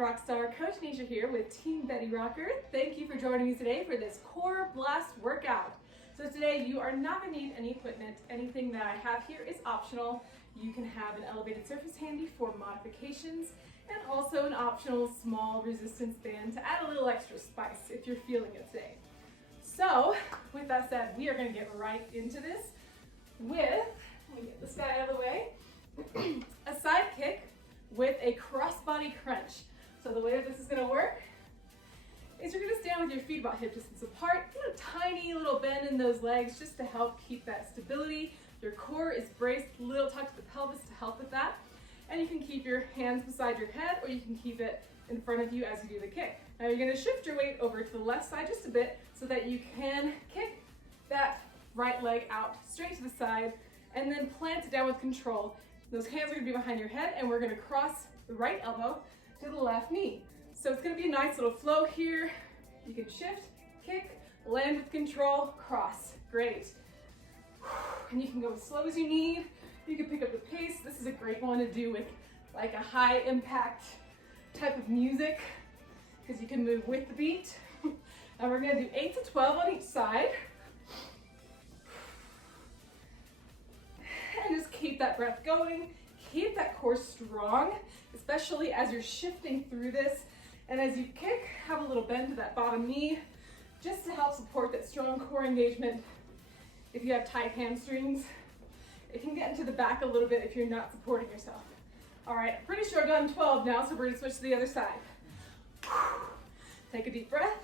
Rockstar? Coach Nisha here with Team Betty Rocker. Thank you for joining me today for this core blast workout. So today you are not going to need any equipment. Anything that I have here is optional. You can have an elevated surface handy for modifications and also an optional small resistance band to add a little extra spice if you're feeling it today. So with that said, we are going to get right into this with, let me get this guy out of the way, a side kick with a crossbody crunch. So the way that this is going to work is you're going to stand with your feet about hip distance apart, get a tiny little bend in those legs just to help keep that stability. Your core is braced, little tuck to the pelvis to help with that. And you can keep your hands beside your head or you can keep it in front of you as you do the kick. Now you're going to shift your weight over to the left side just a bit so that you can kick that right leg out straight to the side and then plant it down with control. Those hands are going to be behind your head and we're going to cross the right elbow to the left knee. So it's going to be a nice little flow here. You can shift, kick, land with control, cross. Great. And you can go as slow as you need. You can pick up the pace. This is a great one to do with like a high impact type of music because you can move with the beat. And we're going to do 8 to 12 on each side. And just keep that breath going. Keep that core strong, especially as you're shifting through this. And as you kick, have a little bend to that bottom knee just to help support that strong core engagement. If you have tight hamstrings, it can get into the back a little bit if you're not supporting yourself. All right, pretty sure I've done 12 now, so we're gonna switch to the other side. Take a deep breath.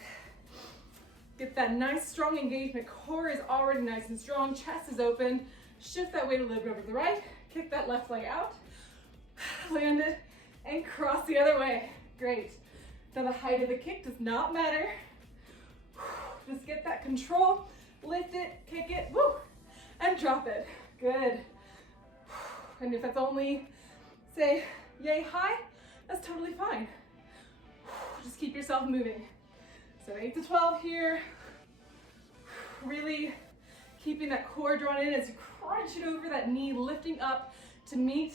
Get that nice strong engagement. Core is already nice and strong, chest is open. Shift that weight a little bit over to the right, kick that left leg out, land it, and cross the other way. Great. Now the height of the kick does not matter. Just get that control, lift it, kick it, woo, and drop it. Good. And if it's only, say, yay high, that's totally fine. Just keep yourself moving. So 8 to 12 here. Really keeping that core drawn in as you crunch it over that knee, lifting up to meet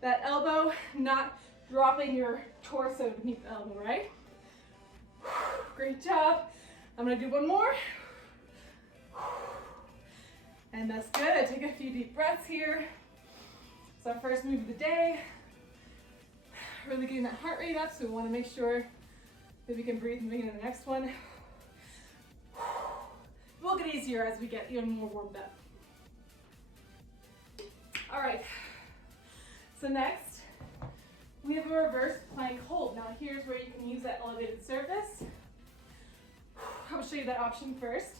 that elbow, not dropping your torso beneath the elbow, right? Great job. I'm gonna do one more. And that's good. Take a few deep breaths here. It's our first move of the day. Really getting that heart rate up, so we wanna make sure that we can breathe moving into the next one. It will get easier as we get even more warmed up. All right, so next, we have a reverse plank hold. Now here's where you can use that elevated surface. I'll show you that option first.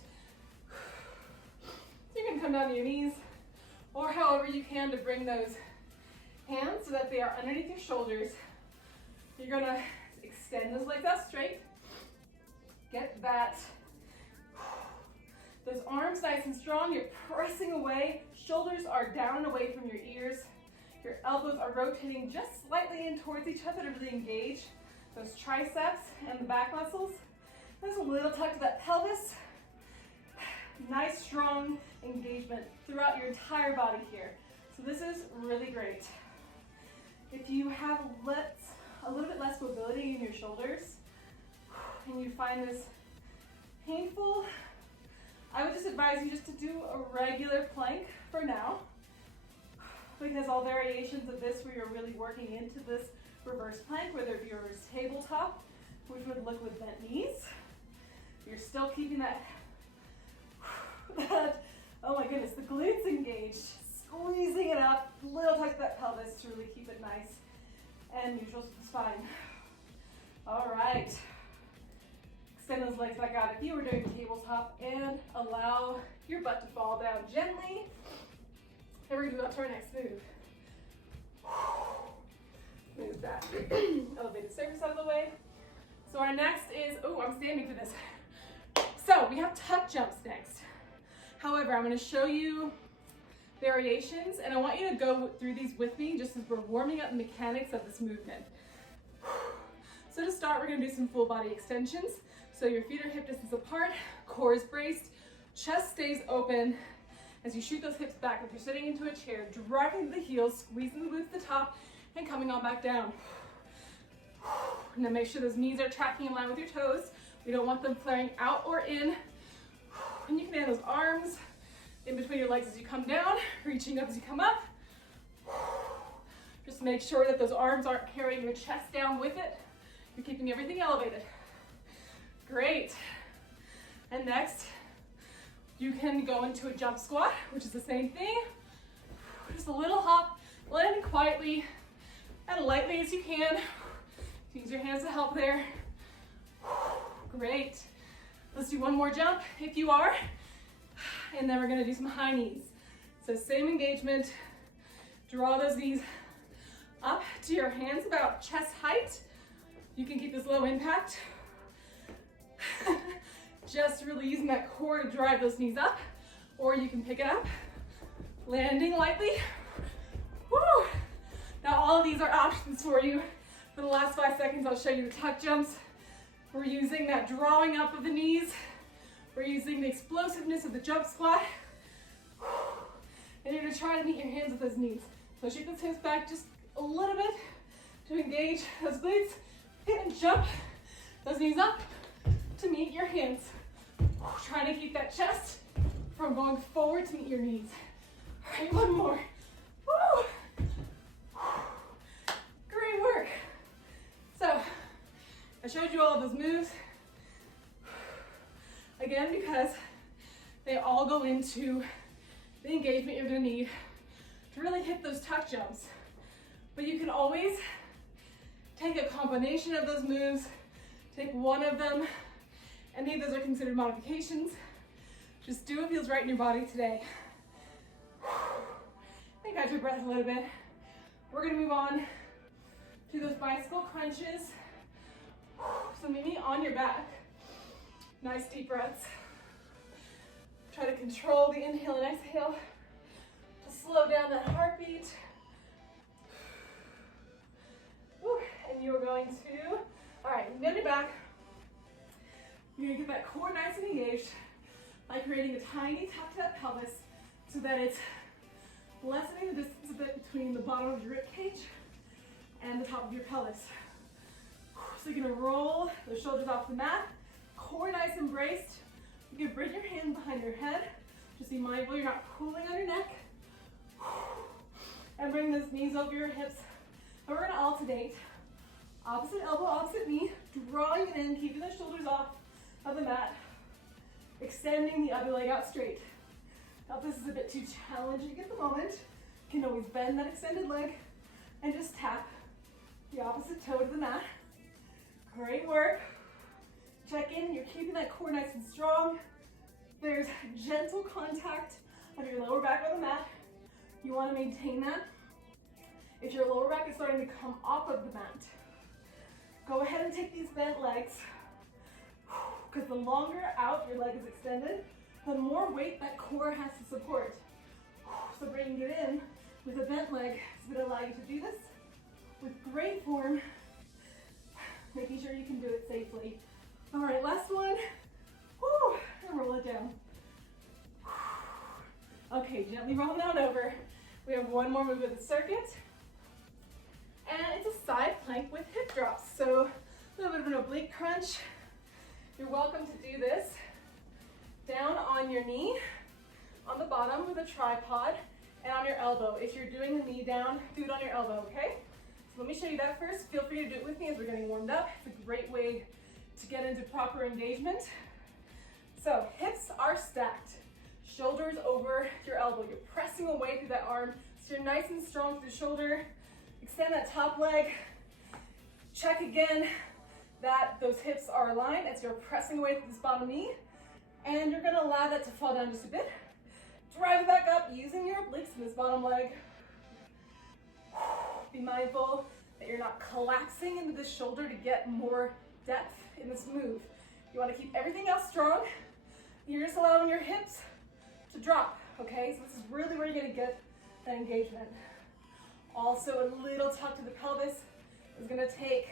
So you can come down to your knees, or however you can to bring those hands so that they are underneath your shoulders. You're gonna extend those legs out straight. Get that, those arms nice and strong. You're pressing away. Shoulders are down and away from your ears. Your elbows are rotating just slightly in towards each other to really engage those triceps and the back muscles. There's a little tuck to that pelvis. Nice, strong engagement throughout your entire body here. So this is really great. If you have a little bit less mobility in your shoulders and you find this painful, I would just advise you just to do a regular plank for now, because all variations of this where you're really working into this reverse plank, whether it be a reverse tabletop, which would look with bent knees, you're still keeping that, oh my goodness, the glutes engaged, squeezing it up, little touch that pelvis to really keep it nice and neutral to the spine. All right. Extend those legs back out if you were doing a tabletop and allow your butt to fall down gently. And we're gonna go up to our next move. Move that elevated surface out of the way. So our next is, oh, I'm standing for this. So we have tuck jumps next. However, I'm gonna show you variations and I want you to go through these with me just as we're warming up the mechanics of this movement. So to start, we're gonna do some full body extensions. So your feet are hip distance apart, core is braced, chest stays open. As you shoot those hips back, if you're sitting into a chair, driving the heels, squeezing the glutes to the top, and coming on back down. Now make sure those knees are tracking in line with your toes. We don't want them flaring out or in. And you can add those arms in between your legs as you come down, reaching up as you come up. Just make sure that those arms aren't carrying your chest down with it. You're keeping everything elevated. Great. And next, you can go into a jump squat, which is the same thing. Just a little hop, landing quietly, and lightly as you can. Use your hands to help there. Great. Let's do one more jump if you are. And then we're gonna do some high knees. So same engagement. Draw those knees up to your hands about chest height. You can keep this low impact. Just really using that core to drive those knees up, or you can pick it up, landing lightly. Woo! Now all of these are options for you. For the last 5 seconds, I'll show you the tuck jumps. We're using that drawing up of the knees. We're using the explosiveness of the jump squat. And you're gonna try to meet your hands with those knees. So shoot those hips back just a little bit to engage those glutes. Hit and jump those knees up to meet your hands. Trying to keep that chest from going forward to meet your knees. All right, one more. Woo! Great work. So, I showed you all of those moves. Again, because they all go into the engagement you're gonna need to really hit those tuck jumps. But you can always take a combination of those moves, take one of them. Any of those are considered modifications. Just do what feels right in your body today. I think I got your breath a little bit. We're gonna move on to those bicycle crunches. So meet me on your back. Nice deep breaths. Try to control the inhale and exhale to slow down that heartbeat. Woo. And you're going to, all right, on your back. You're gonna get that core nice and engaged by creating a tiny tuck to that pelvis so that it's lessening the distance a bit between the bottom of your rib cage and the top of your pelvis. So you're gonna roll the shoulders off the mat, core nice and braced. You can bring your hands behind your head. Just be mindful you're not pulling on your neck. And bring those knees over your hips. And we're gonna alternate. Opposite elbow, opposite knee, drawing it in, keeping the shoulders off of the mat, extending the other leg out straight. Now if this is a bit too challenging at the moment, you can always bend that extended leg and just tap the opposite toe to the mat. Great work. Check in, you're keeping that core nice and strong. There's gentle contact of your lower back on the mat. You want to maintain that. If your lower back is starting to come off of the mat, go ahead and take these bent legs, because the longer out your leg is extended, the more weight that core has to support. So bringing it in with a bent leg is going to allow you to do this with great form, making sure you can do it safely. All right, last one. Woo, and roll it down. Okay, gently roll on over. We have one more move of the circuit. And it's a side plank with hip drops. So a little bit of an oblique crunch. You're welcome to do this down on your knee, on the bottom with a tripod, and on your elbow. If you're doing the knee down, do it on your elbow, okay? So let me show you that first. Feel free to do it with me as we're getting warmed up. It's a great way to get into proper engagement. So hips are stacked, shoulders over your elbow. You're pressing away through that arm, so you're nice and strong through the shoulder. Extend that top leg. Check again that those hips are aligned as you're pressing away through this bottom knee. And you're gonna allow that to fall down just a bit. Drive it back up using your obliques in this bottom leg. Be mindful that you're not collapsing into this shoulder to get more depth in this move. You wanna keep everything else strong. You're just allowing your hips to drop, okay? So this is really where you're gonna get that engagement. Also, a little tuck to the pelvis is gonna take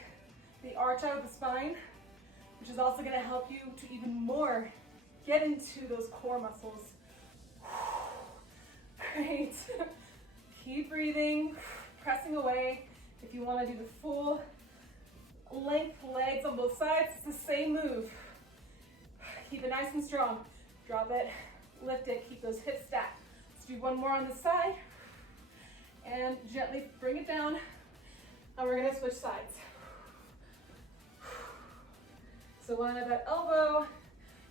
the arch out of the spine, which is also gonna help you to even more get into those core muscles. Great. Keep breathing, pressing away. If you wanna do the full length legs on both sides. It's the same move. Keep it nice and strong. Drop it, lift it, keep those hips stacked. Let's do one more on the side. And gently bring it down. And we're gonna switch sides. So line up that elbow.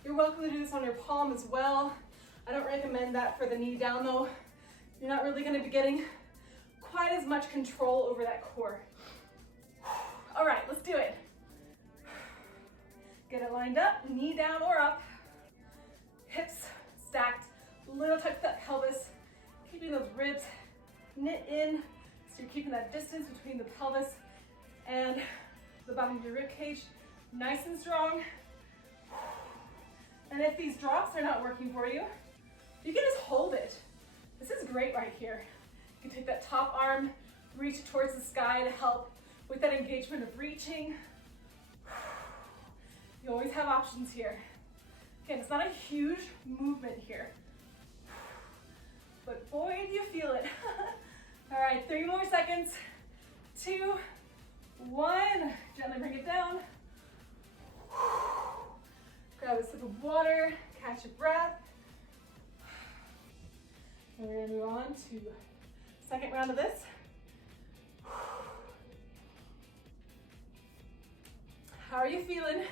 You're welcome to do this on your palm as well. I don't recommend that for the knee down though. You're not really gonna be getting quite as much control over that core. All right, let's do it. Get it lined up, knee down or up. Hips stacked, little touch to that pelvis, keeping those ribs knit in, so you're keeping that distance between the pelvis and the bottom of your rib cage, nice and strong. And if these drops are not working for you, you can just hold it. This is great right here. You can take that top arm, reach it towards the sky to help with that engagement of reaching. You always have options here. Again, it's not a huge movement here, but boy, do you feel it. All right, 3 more seconds. 2, 1. Gently bring it down. Grab a sip of water, catch your breath. And we're gonna move on to second round of this. How are you feeling?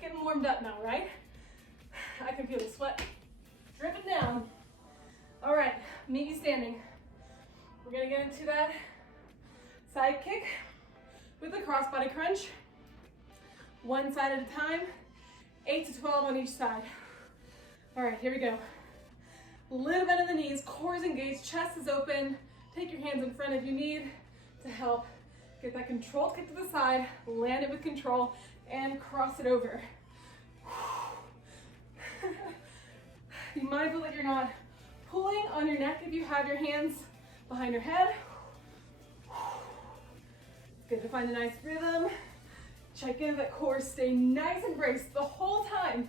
Getting warmed up now, right? I can feel the sweat dripping down. All right, meet you standing. We're gonna get into that side kick with a crossbody crunch. One side at a time, 8 to 12 on each side. All right, here we go. Little bend in the knees, core is engaged, chest is open. Take your hands in front if you need to help get that control kick to the side, land it with control, and cross it over. Be mindful that you're not pulling on your neck if you have your hands behind your head. It's good to find a nice rhythm. Check in that core, stay nice and braced the whole time.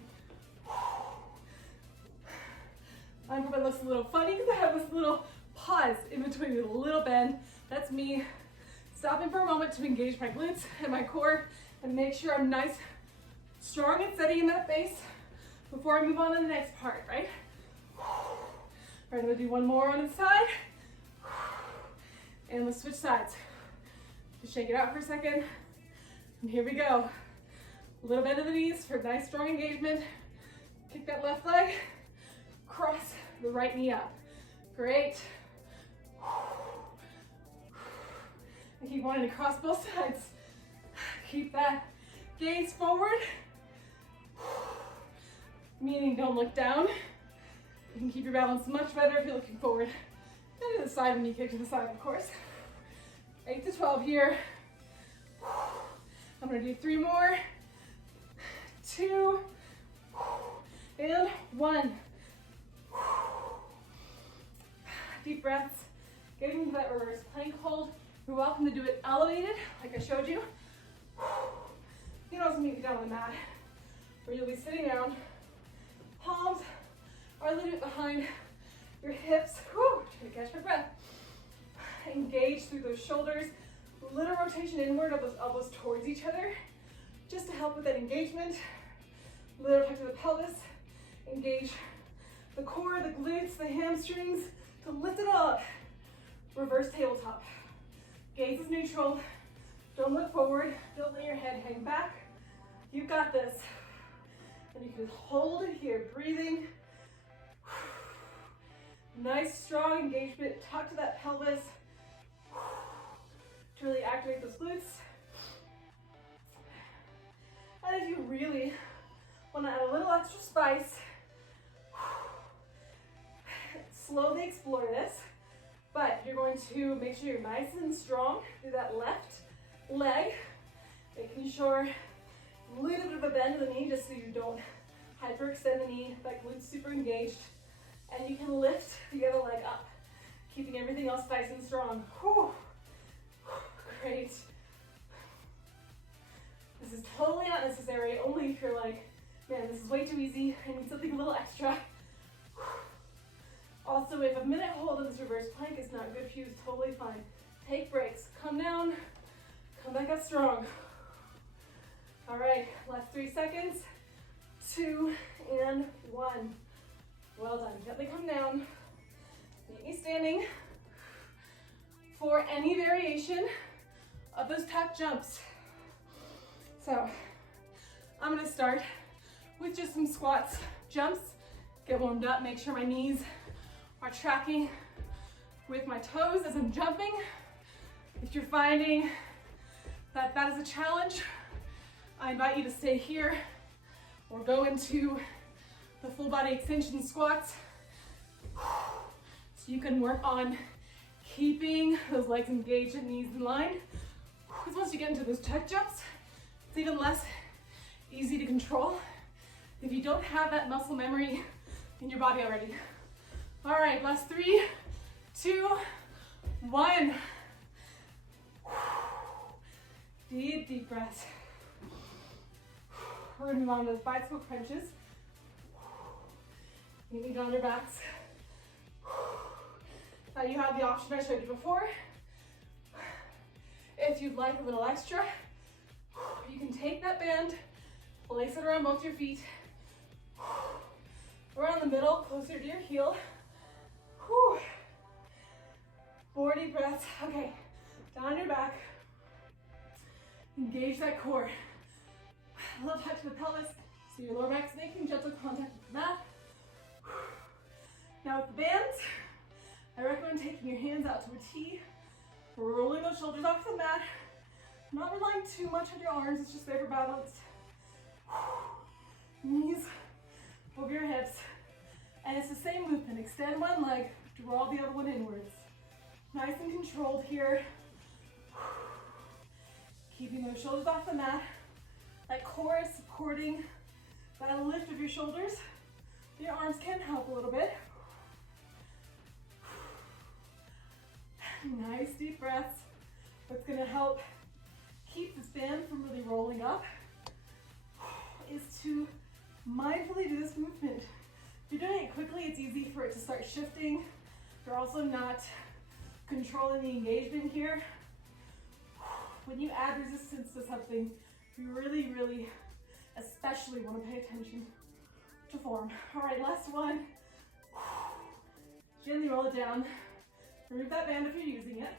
I hope it looks a little funny because I have this little pause in between with a little bend. That's me stopping for a moment to engage my glutes and my core and make sure I'm nice, strong and steady in that base before I move on to the next part, right? All right, I'm gonna do one more on the side. And let's switch sides. Just shake it out for a second. And here we go. A little bend of the knees for nice strong engagement. Kick that left leg, cross the right knee up. Great. And keep wanting to cross both sides. Keep that gaze forward. Meaning don't look down. You can keep your balance much better if you're looking forward. And to the side when you kick to the side, of course. 8 to 12 here. I'm gonna do 3 more. 2, and 1. Deep breaths. Getting into that reverse plank hold. You're welcome to do it elevated, like I showed you. You can also meet me down on the mat, where you'll be sitting down. Palms are a little bit behind your hips. Whew, try to catch my breath. Engage through those shoulders. Little rotation inward of those elbows towards each other, just to help with that engagement. Little touch of the pelvis. Engage the core, the glutes, the hamstrings to lift it up. Reverse tabletop. Gaze is neutral. Don't look forward. Don't let your head hang back. You've got this. And you can just hold it here, breathing. Nice, strong engagement. Tuck to that pelvis to really activate those glutes. And if you really want to add a little extra spice, slowly explore this. But you're going to make sure you're nice and strong through that left leg, making sure a little bit of a bend of the knee just so you don't hyperextend the knee, that glute's super engaged. And you can lift the other leg up, keeping everything else nice and strong. Whew. Great. This is totally not necessary, only if you're like, man, this is way too easy, I need something a little extra. Also, if a minute hold of this reverse plank is not good for you, it's totally fine. Take breaks, come down, Come back up strong. All right, last 3 seconds. 2 and 1. Well done. Gently come down. Meet me standing for any variation of those tuck jumps. So I'm gonna start with just some squats, jumps, get warmed up, make sure my knees are tracking with my toes as I'm jumping. If you're finding that that is a challenge, I invite you to stay here or go into the full body extension squats so you can work on keeping those legs engaged and knees in line. Because once you get into those tuck jumps, it's even less easy to control if you don't have that muscle memory in your body already. All right, last 3, 2, 1. Deep, deep breaths. We're gonna move on to those bicycle crunches. Meet me down your backs. Now you have the option I showed you before. If you'd like a little extra, you can take that band, place it around both your feet, around the middle, closer to your heel. 4 deep breaths. Okay, down your back. Engage that core. A little touch to the pelvis, so your lower back's making gentle contact with the mat. Now with the bands, I recommend taking your hands out to a T, rolling those shoulders off the mat, not relying too much on your arms, it's just there for balance. Knees over your hips, and it's the same movement. Extend one leg, draw the other one inwards. Nice and controlled here. Keeping those shoulders off the mat. That core is supporting that lift of your shoulders. Your arms can help a little bit. Nice deep breaths. What's gonna help keep this band from really rolling up is to mindfully do this movement. If you're doing it quickly, it's easy for it to start shifting. You're also not controlling the engagement here. When you add resistance to something, you really, really, especially want to pay attention to form. All right, last one. Gently roll it down. Remove that band if you're using it.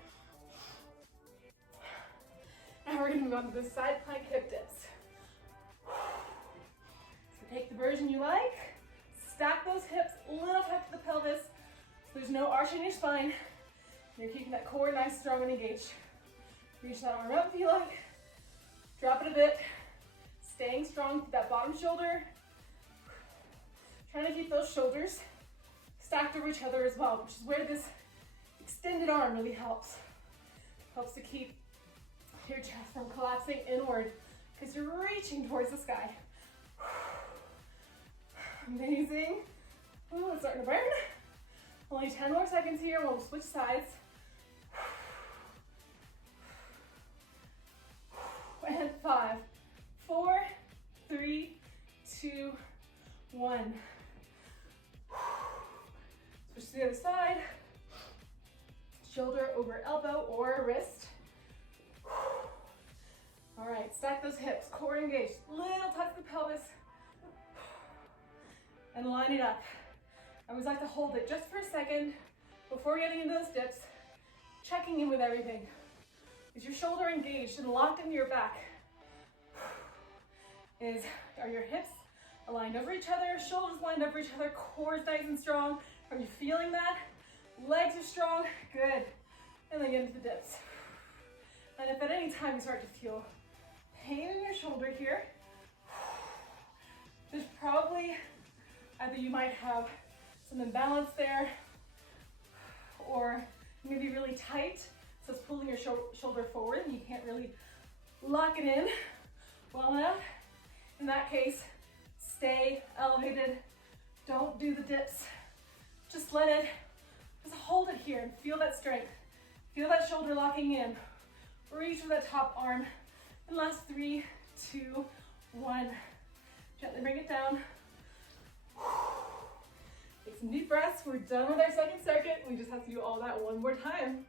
Now we're gonna move on to the side plank hip dips. So take the version you like. Stack those hips, little tuck to the pelvis, so there's no arch in your spine. You're keeping that core nice, strong, and engaged. Reach that arm up if you like. Drop it a bit. Staying strong through that bottom shoulder. Trying to keep those shoulders stacked over each other as well, which is where this extended arm really helps. Helps to keep your chest from collapsing inward because you're reaching towards the sky. Amazing. Oh, it's starting to burn. Only 10 more seconds here. We'll switch sides. And 5, 4, 3, 2, 1. Switch to the other side. Shoulder over elbow or wrist. All right, stack those hips, core engaged. Little touch to the pelvis. And line it up. I always like to hold it just for a second before getting into those dips, checking in with everything. Is your shoulder engaged and locked into your back? Are your hips aligned over each other, shoulders lined over each other, core is nice and strong? Are you feeling that? Legs are strong, good. And then get into the dips. And if at any time you start to feel pain in your shoulder here, there's probably either you might have some imbalance there, or maybe really tight, so it's pulling your shoulder forward and you can't really lock it in well enough. In that case, stay elevated. Don't do the dips. Just hold it here and feel that strength. Feel that shoulder locking in. Reach for that top arm. And last 3, 2, 1. Gently bring it down. Take some deep breaths. We're done with our second circuit. We just have to do all that one more time.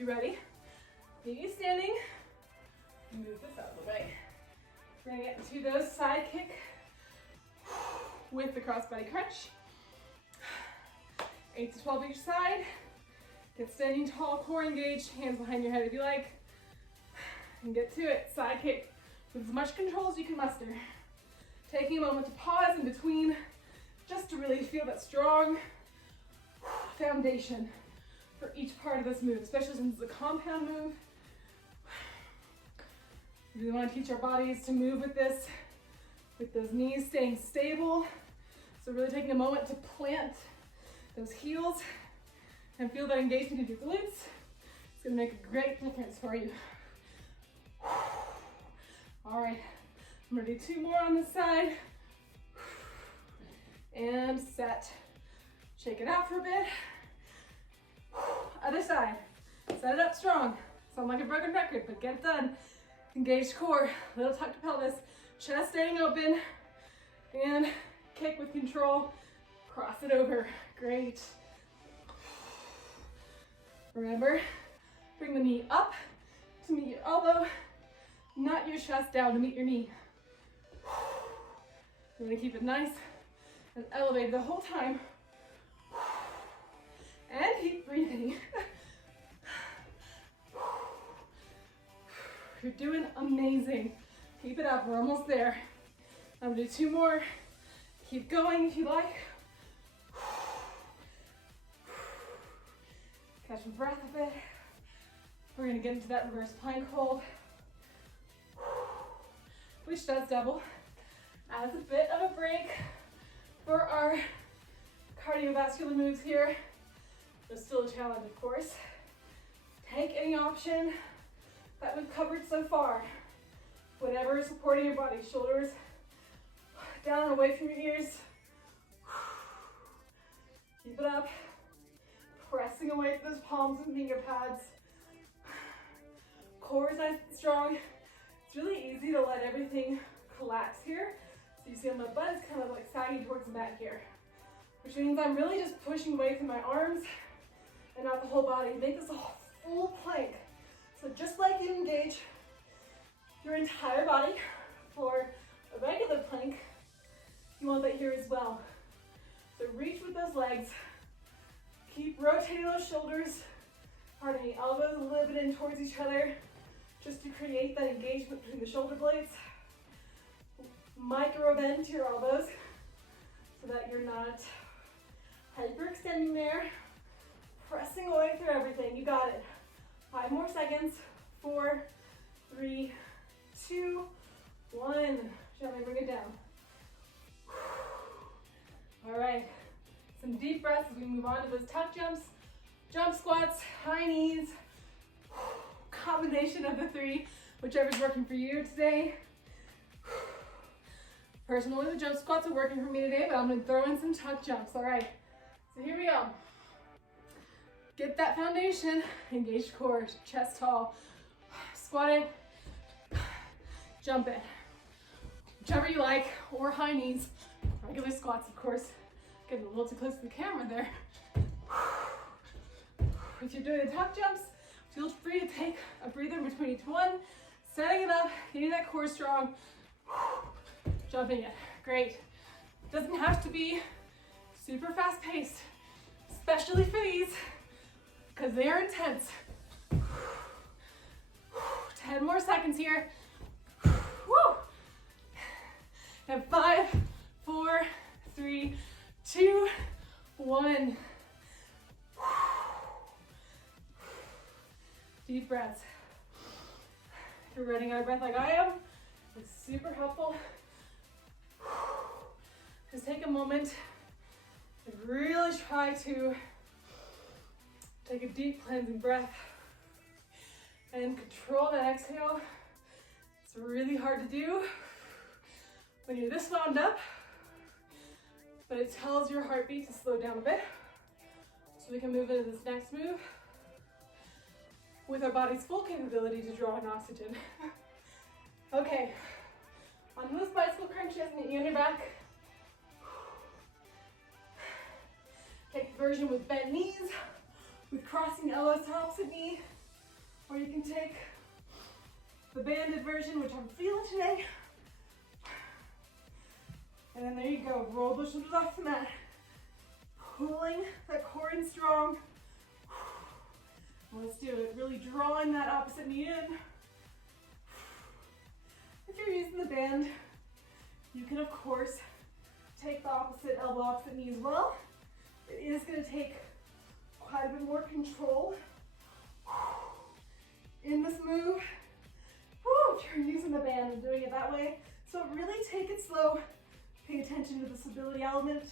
You ready? Knee standing. Move this out of the way. Bring it into those side kick with the crossbody crunch. 8 to 12 each side. Get standing tall, core engaged, hands behind your head if you like. And get to it. Side kick with as much control as you can muster. Taking a moment to pause in between just to really feel that strong foundation for each part of this move, especially since it's a compound move. We really want to teach our bodies to move with this, with those knees staying stable. So really taking a moment to plant those heels and feel that engagement in your glutes. It's gonna make a great difference for you. All right, I'm gonna do 2 more on this side. And set. Shake it out for a bit. Other side. Set it up strong. Sound like a broken record, but get it done. Engaged core, little tuck to pelvis, chest staying open, and kick with control. Cross it over. Great. Remember, bring the knee up to meet your elbow, not your chest down to meet your knee. You're gonna keep it nice and elevated the whole time. And keep breathing. You're doing amazing. Keep it up, we're almost there. I'm gonna do 2 more. Keep going if you like. Catch your breath a bit. We're gonna get into that reverse plank hold, which does double as a bit of a break for our cardiovascular moves here. But still a challenge, of course. Take any option that we've covered so far. Whatever is supporting your body, shoulders down and away from your ears. Keep it up. Pressing away from those palms and finger pads. Core is nice and strong. It's really easy to let everything collapse here. So you see my butt is kind of like sagging towards the back here, which means I'm really just pushing away from my arms and not the whole body. Make this a full plank. So just like you engage your entire body for a regular plank, you want that here as well. So reach with those legs. Keep rotating those shoulders. Pardon me, elbows a little bit in towards each other, just to create that engagement between the shoulder blades. Micro bend to your elbows so that you're not hyperextending there. Pressing away through everything. You got it. 5 more seconds. 4, 3, 2, 1. Gently bring it down. All right. Some deep breaths as we move on to those tuck jumps, jump squats, high knees. Combination of the 3, whichever's working for you today. Personally, the jump squats are working for me today, but I'm gonna throw in some tuck jumps. All right, so here we go. Get that foundation, engaged core, chest tall. Squat it, jump it. Whichever you like, or high knees. Regular squats, of course. Getting a little too close to the camera there. If you're doing the tuck jumps, feel free to take a breather in between each one. Setting it up, getting that core strong. Jumping it, great. Doesn't have to be super fast paced, especially for these, because they are intense. 10 more seconds here. Woo! And 5, 4, 3, 2, 1. Deep breaths. If you're running out of breath like I am, it's super helpful. Just take a moment and really try to take a deep cleansing breath and control that exhale. It's really hard to do when you're this wound up, but it tells your heartbeat to slow down a bit. So we can move into this next move with our body's full capability to draw in oxygen. Okay, on those bicycle crunches, knee on your back. Take the version with bent knees, with crossing elbows to opposite knee. Or you can take the banded version, which I'm feeling today. And then there you go, roll those shoulders off the mat. Pulling that core in strong. Let's do it, really drawing that opposite knee in. If you're using the band, you can of course take the opposite elbow, opposite knee as well. It is going to take quite a bit more control in this move. If you're using the band and doing it that way. So really take it slow. Pay attention to the stability element.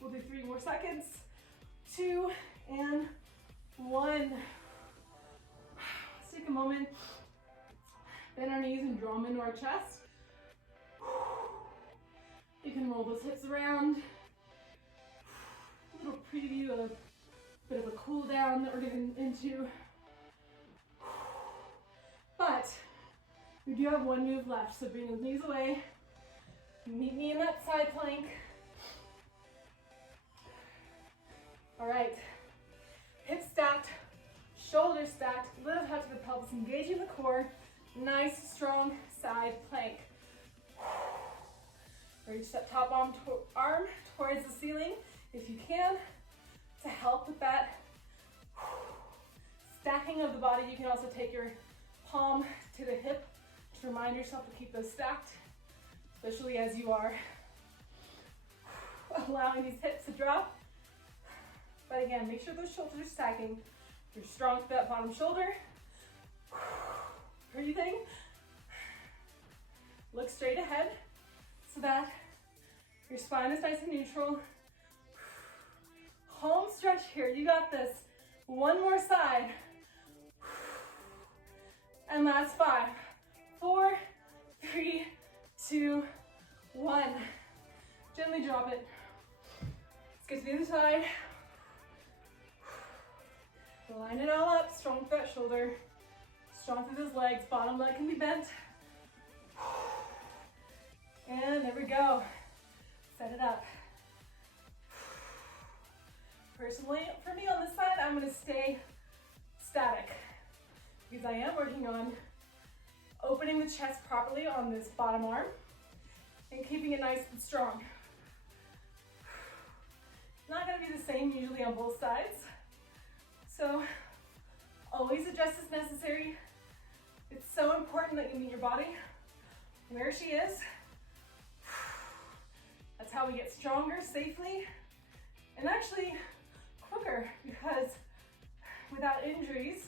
We'll do 3 more seconds. 2 and 1. Let's take a moment. Bend our knees and draw them into our chest. You can roll those hips around. A little preview of a bit of a cool down that we're getting into. But we do have 1 move left, so bring those knees away. Meet me in that side plank. All right, hips stacked, shoulders stacked, little touch of the pelvis, engaging the core. Nice, strong side plank. Reach that top arm towards the ceiling if you can. To help with that stacking of the body, you can also take your palm to the hip to remind yourself to keep those stacked, especially as you are allowing these hips to drop. But again, make sure those shoulders are stacking. You're strong through that bottom shoulder. Breathing. Look straight ahead so that your spine is nice and neutral. Home stretch here. You got this. 1 more side. And last 5, 4, 3, 2, 1. Gently drop it. Let's get to the other side. Line it all up, strong through that shoulder, strong through those legs, bottom leg can be bent. And there we go. Set it up. Personally, for me on this side, I'm gonna stay static because I am working on opening the chest properly on this bottom arm and keeping it nice and strong. Not gonna be the same usually on both sides. So always adjust as necessary. It's so important that you meet your body where she is. That's how we get stronger safely and actually quicker, because without injuries,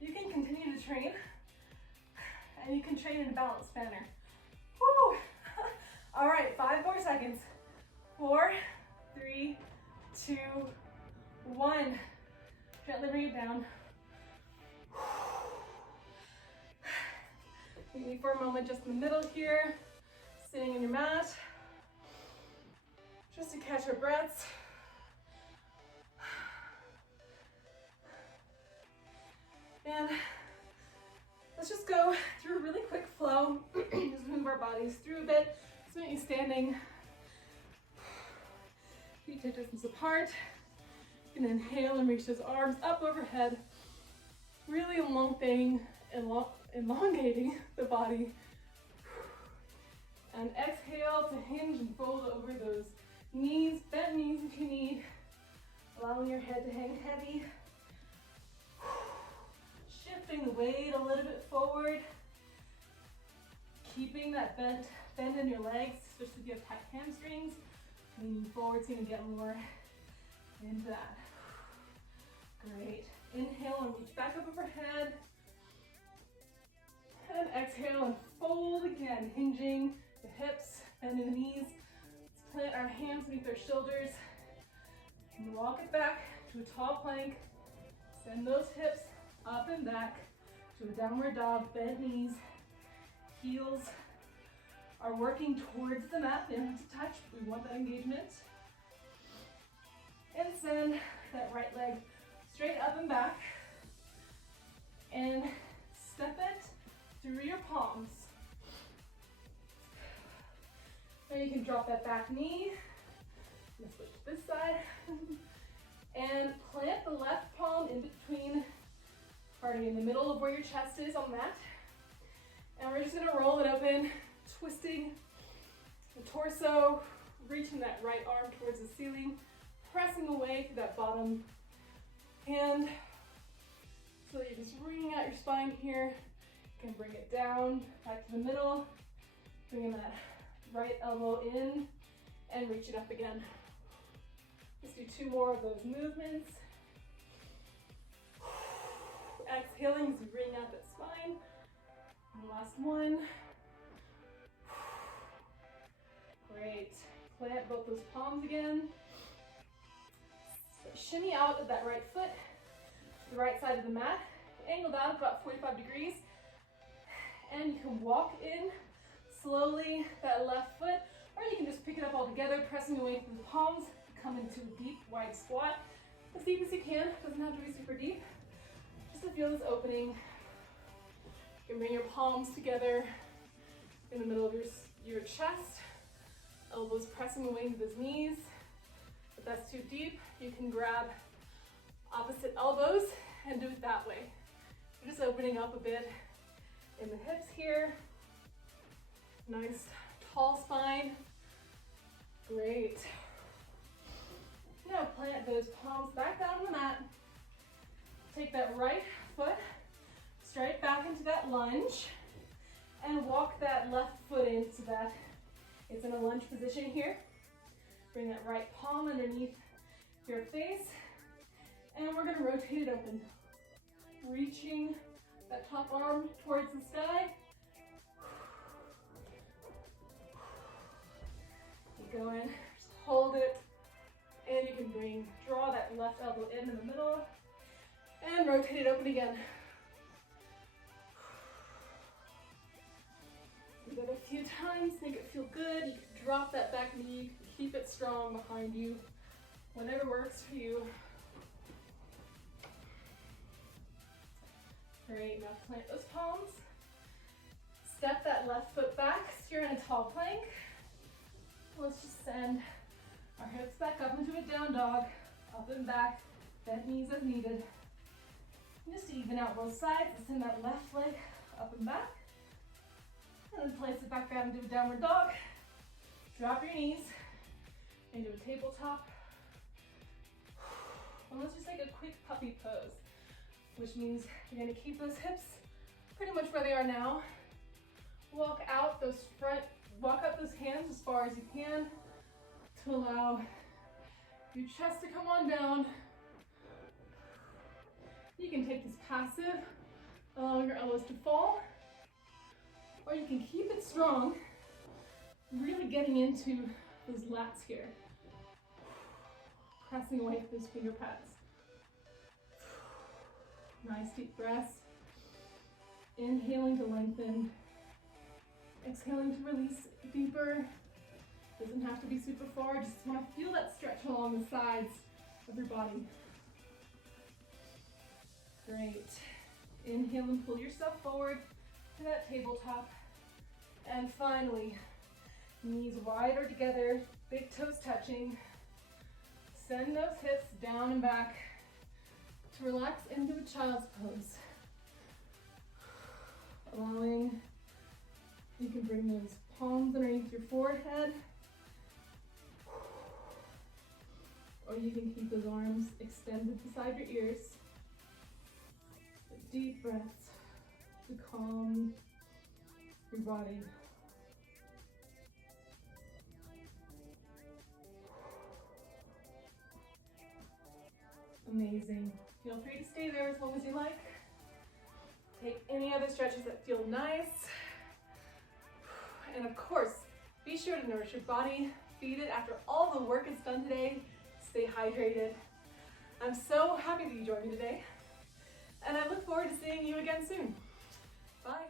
you can continue to train and you can train in a balanced manner. Woo! All right, 5 more seconds. 4, 3, 2, 1. Gently bring it down. Meet me for a moment just in the middle here, sitting on your mat, just to catch our breaths. And let's just go through a really quick flow. Just move our bodies through a bit. Just make you standing, feet to distance apart. You can inhale and reach those arms up overhead, really elongating the body. And exhale to hinge and fold over those knees, bent knees if you need, allowing your head to hang heavy. Shifting the weight a little bit forward, keeping that bend in your legs, especially if you have tight hamstrings. Leaning forward so you can get more into that. Great. Inhale and reach back up overhead. And exhale and fold again, hinging the hips, bending the knees. Let's plant our hands beneath our shoulders and walk it back to a tall plank. Send those hips up and back to a downward dog, bent knees. Heels are working towards the mat. They don't have to touch. We want that engagement. And send that right leg straight up and back. And step it through your palms. Now you can drop that back knee. Let's switch to this side. And plant the left palm in between Starting in the middle of where your chest is on the mat. And we're just gonna roll it open, twisting the torso, reaching that right arm towards the ceiling, pressing away to that bottom hand. So that you're just wringing out your spine here. You can bring it down, back to the middle, bringing that right elbow in, and reach it up again. Let's do 2 more of those movements. Exhaling as you wring out that spine. And last one. Great. Plant both those palms again. So shimmy out of that right foot to the right side of the mat. Angle down about 45 degrees. And you can walk in slowly that left foot, or you can just pick it up all together, pressing away from the palms. Come into a deep, wide squat. As deep as you can. Doesn't have to be super deep. Just to feel this opening. You can bring your palms together in the middle of your chest. Elbows pressing away into those knees. If that's too deep, you can grab opposite elbows and do it that way. You're just opening up a bit in the hips here. Nice tall spine. Great. Now plant those palms back down on the mat. Take that right foot straight back into that lunge and walk that left foot in so that it's in a lunge position here. Bring that right palm underneath your face, and we're gonna rotate it open. Reaching that top arm towards the sky. Keep going, just hold it, and you can draw that left elbow in the middle, and rotate it open again. Do that a few times, make it feel good. You can drop that back knee, keep it strong behind you, whatever works for you. Great, now plant those palms. Step that left foot back, so you're in a tall plank. Let's just send our hips back up into a down dog, up and back, bent knees as needed. And just to even out both sides, send that left leg up and back. And then place it back down into a downward dog. Drop your knees into a tabletop. And let's just take a quick puppy pose, which means you're gonna keep those hips pretty much where they are now. Walk out those hands as far as you can to allow your chest to come on down. You can take this passive, allowing your elbows to fall, or you can keep it strong, really getting into those lats here. Pressing away with those finger pads. Nice deep breaths. Inhaling to lengthen. Exhaling to release deeper. Doesn't have to be super far, just want to feel that stretch along the sides of your body. Great. Inhale and pull yourself forward to that tabletop. And finally, knees wider together, big toes touching. Send those hips down and back to relax into a child's pose. Allowing, you can bring those palms underneath your forehead, or you can keep those arms extended beside your ears. Deep breaths to calm your body. Amazing. Feel free to stay there as long as you like. Take any other stretches that feel nice. And of course, be sure to nourish your body, feed it after all the work is done today. Stay hydrated. I'm so happy that you joined me today. And I look forward to seeing you again soon. Bye.